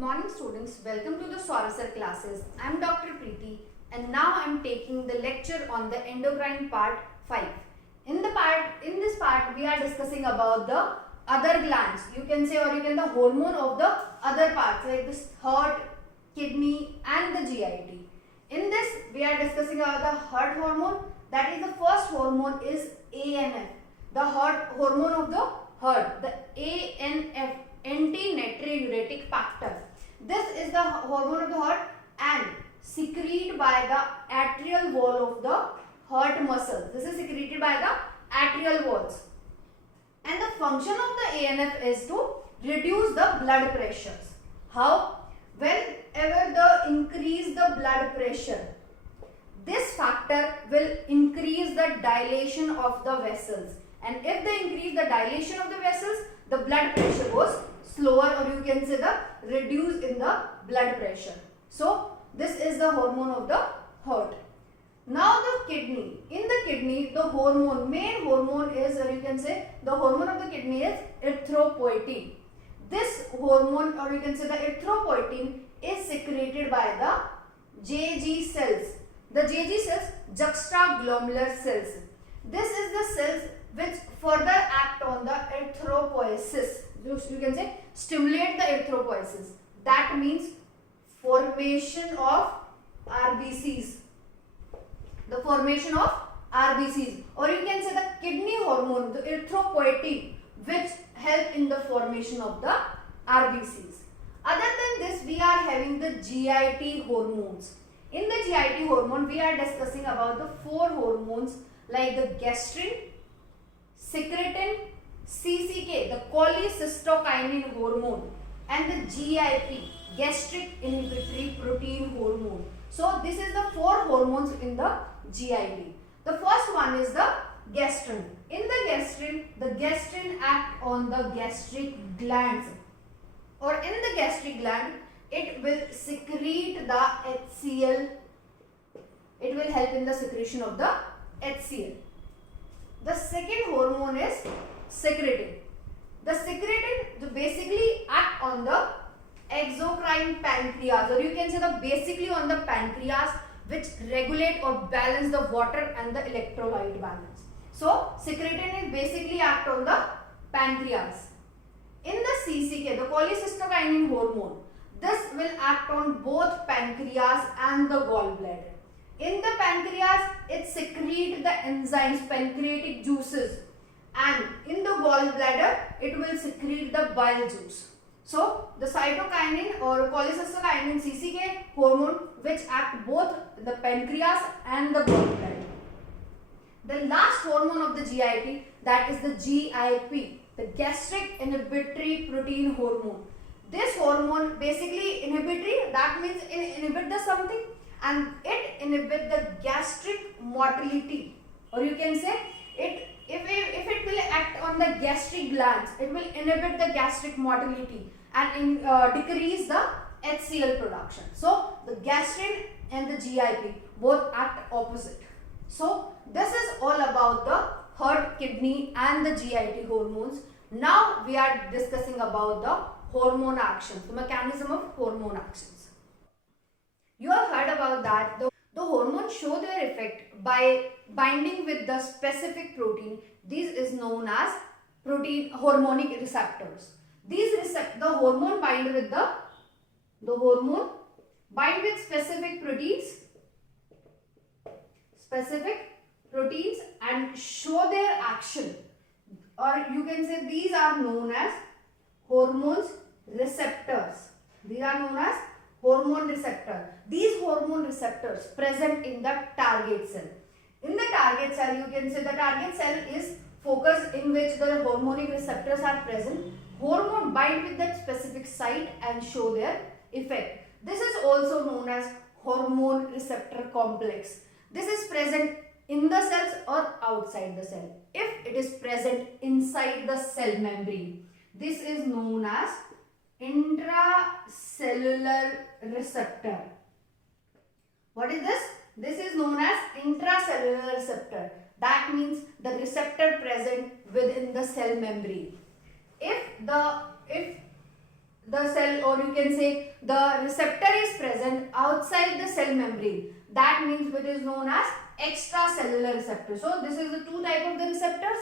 morning students, welcome to the Swarasar classes. I am Dr. Preeti and now I am taking the lecture on the endocrine part 5. In this part we are discussing about the other glands, you can say, or you can the hormone of the other parts like this heart, kidney and the GIT. In this we are discussing about the heart hormone, that is the first hormone is ANF, the heart hormone of the heart, the ANF, anti-natriuretic factor. This is the hormone of the heart and secreted by the atrial wall of the heart muscle. This is secreted by the atrial walls. And the function of the ANF is to reduce the blood pressures. How? Whenever the increase the blood pressure, this factor will increase the dilation of the vessels. And if they increase the dilation of the vessels, the blood pressure goes slower, or you can say the reduce in the blood pressure. So this is the hormone of the heart. Now the kidney. In the kidney, the hormone, main hormone is, or you can say the hormone of the kidney is erythropoietin. This hormone, or you can say the erythropoietin, is secreted by the JG cells. The JG cells, juxtaglomerular cells. This is the cells which further act on the erythropoiesis. You can say stimulate the erythropoiesis. That means formation of RBCs. The formation of RBCs, or you can say the kidney hormone, the erythropoietin, which help in the formation of the RBCs. Other than this, we are having the GIT hormones. In the GIT hormone, we are discussing about the 4 hormones like the gastrin, secretin, CCK, the cholecystokinin hormone, and the GIP, gastric inhibitory protein hormone. So this is the 4 hormones in the GIT. The first one is the gastrin. In the gastrin act on the gastric glands, or in the gastric gland, it will secrete the HCl. It will help in the secretion of the HCl. The second hormone is secretin. The secretin basically act on the exocrine pancreas, or you can say the basically on the pancreas, which regulate or balance the water and the electrolyte balance. So secretin is basically act on the pancreas. In the CCK, the cholecystokinin hormone, this will act on both pancreas and the gallbladder. In the pancreas, it secretes the enzymes, pancreatic juices, and in the gallbladder, it will secrete the bile juice. So the cytokinin or cholecystokinin CCK hormone, which act both the pancreas and the gallbladder. The last hormone of the GIT, that is the GIP, the gastric inhibitory protein hormone. This hormone basically inhibitory, that means it inhibit the something, and it inhibit the gastric motility, or you can say it if it will act on the gastric glands, it will inhibit the gastric motility and decrease the HCl production. So the gastrin and the GIP both act opposite. So this is all about the heart, kidney and the GIT hormones. Now we are discussing about the hormone action, the mechanism of hormone actions. You have heard about that the hormones show their effect by binding with the specific protein. This is known as hormonic receptors. The hormone bind with specific proteins and show their action, or you can say these are known as hormone receptors. These are known as hormone receptor. These hormone receptors present in the target cell. In the target cell, you can say the target cell is focus in which the hormonic receptors are present. Hormone bind with that specific site and show their effect. This is also known as hormone receptor complex. This is present in the cells or outside the cell. If it is present inside the cell membrane, this is known as intracellular receptor. What is this? This is known as intracellular receptor. That means the receptor present within the cell membrane. If the cell, or you can say the receptor is present outside the cell membrane. That means it is known as extracellular receptor. So this is the two type of the receptors.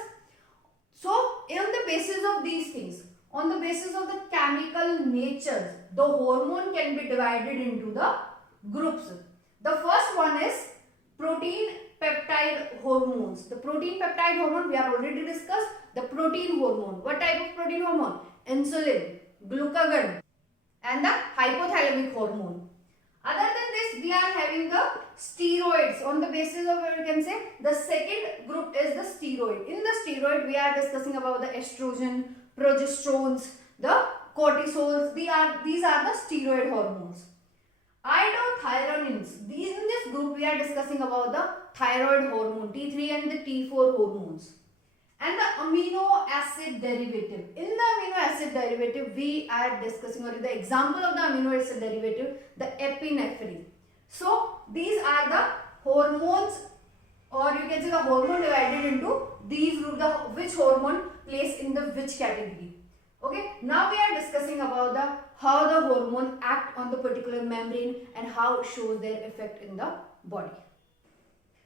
So on the basis of these things, on the basis of the chemical natures, the hormone can be divided into the groups. The first one is protein peptide hormones. The protein peptide hormone we have already discussed. The protein hormone. What type of protein hormone? Insulin, glucagon, and the hypothalamic hormone. Other than this, we are having the steroids. On the basis of what you can say, the second group is the steroid. In the steroid, we are discussing about the estrogen, progesterones, the cortisols. These are the steroid hormones. Iodothyronins. In this group, we are discussing about the thyroid hormone, T3 and the T4 hormones. And the amino acid derivative. In the amino acid derivative, we are discussing, or the example of the amino acid derivative, the epinephrine. So these are the hormones, or you can say the hormone divided into these groups, which hormone plays in the which category. Okay, now we are discussing about how the hormone act on the particular membrane and how it shows their effect in the body.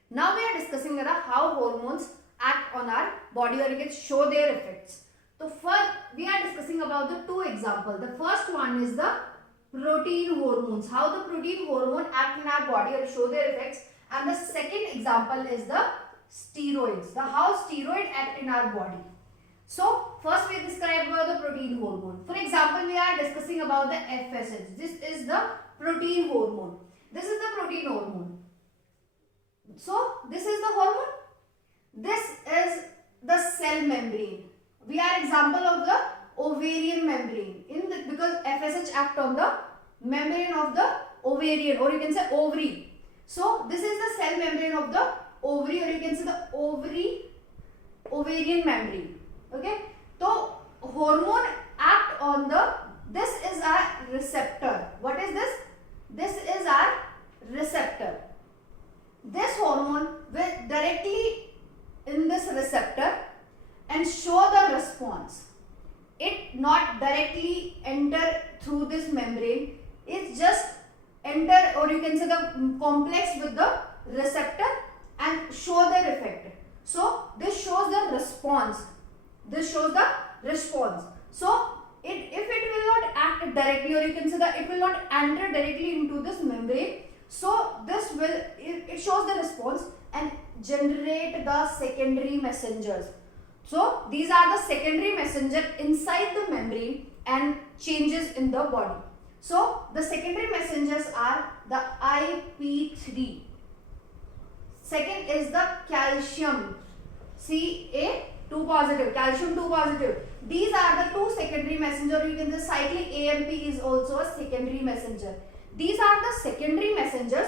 Now we are discussing how hormones act on our body, or you can show their effects. So first we are discussing about the two examples. The first one is the protein hormones, how the protein hormone act in our body or show their effects, and the second example is the steroids, how steroid act in our body. So first we describe about the protein hormone. For example, we are discussing about the FSH. This is the protein hormone. This is the protein hormone. So this is the hormone. This is the cell membrane. We are example of the ovarian membrane. Because FSH act on the membrane of the ovarian, or you can say ovary. So this is the cell membrane of the ovary, or you can say the ovarian membrane. Okay. So hormone act on this is our receptor. What is this? This is our receptor. This hormone will directly in this receptor and show the response. It not directly enter through this membrane. It just enter, or you can say the complex with the receptor and show their effect. So this shows the response. This shows the response. So if it will not act directly, or you can say that it will not enter directly into this membrane, so this will, it shows the response and generate the secondary messengers. So these are the secondary messenger inside the membrane and changes in the body. So the secondary messengers are the IP3. Second is the calcium, Ca2 positive, calcium 2 positive. These are the two secondary messenger. You can say cyclic AMP is also a secondary messenger. These are the secondary messengers.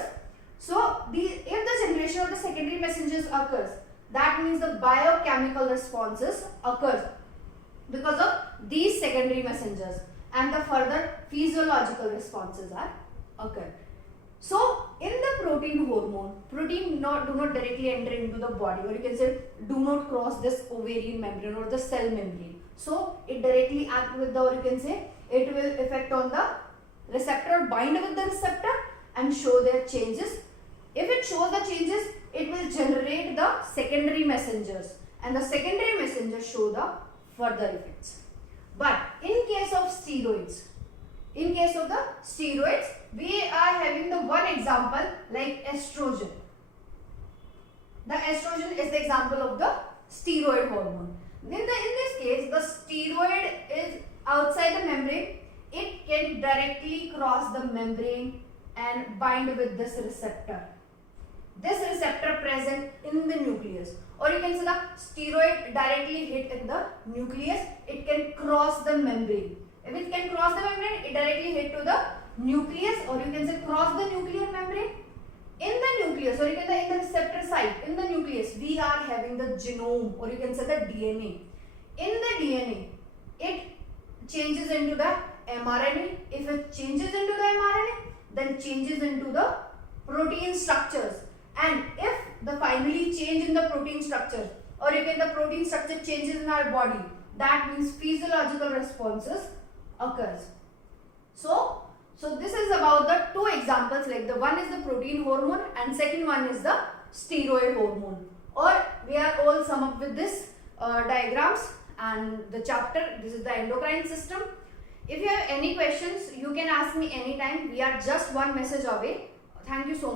So if the generation of the secondary messengers occurs, that means the biochemical responses occurs because of these secondary messengers, and the further physiological responses are occur. So in the protein hormone, protein do not directly enter into the body, or you can say do not cross this ovarian membrane or the cell membrane. So it directly act with the, or you can say it will affect on the receptor, bind with the receptor and show their changes. If it shows the changes, it will generate the secondary messengers, and the secondary messengers show the further effects. But in case of steroids, we are having the one example like estrogen. The estrogen is the example of the steroid hormone. In this case, the steroid is outside the membrane. It can directly cross the membrane and bind with this receptor. This receptor present in the nucleus, or you can say the steroid directly hit in the nucleus. It can cross the membrane. If it can cross the membrane, it directly hit to the nucleus, or you can say cross the nuclear membrane. In the nucleus, or you can say in the receptor site, in the nucleus, we are having the genome, or you can say the DNA. In the DNA, it changes into the mRNA. If it changes into the mRNA, then changes into the protein structures. And if the finally change in the protein structure, or you can the protein structure changes in our body, that means physiological responses occurs. So this is about the two examples, like the one is the protein hormone and second one is the steroid hormone. Or we are all sum up with this diagrams and the chapter. This is the endocrine system. If you have any questions, you can ask me anytime. We are just one message away. Thank you so much.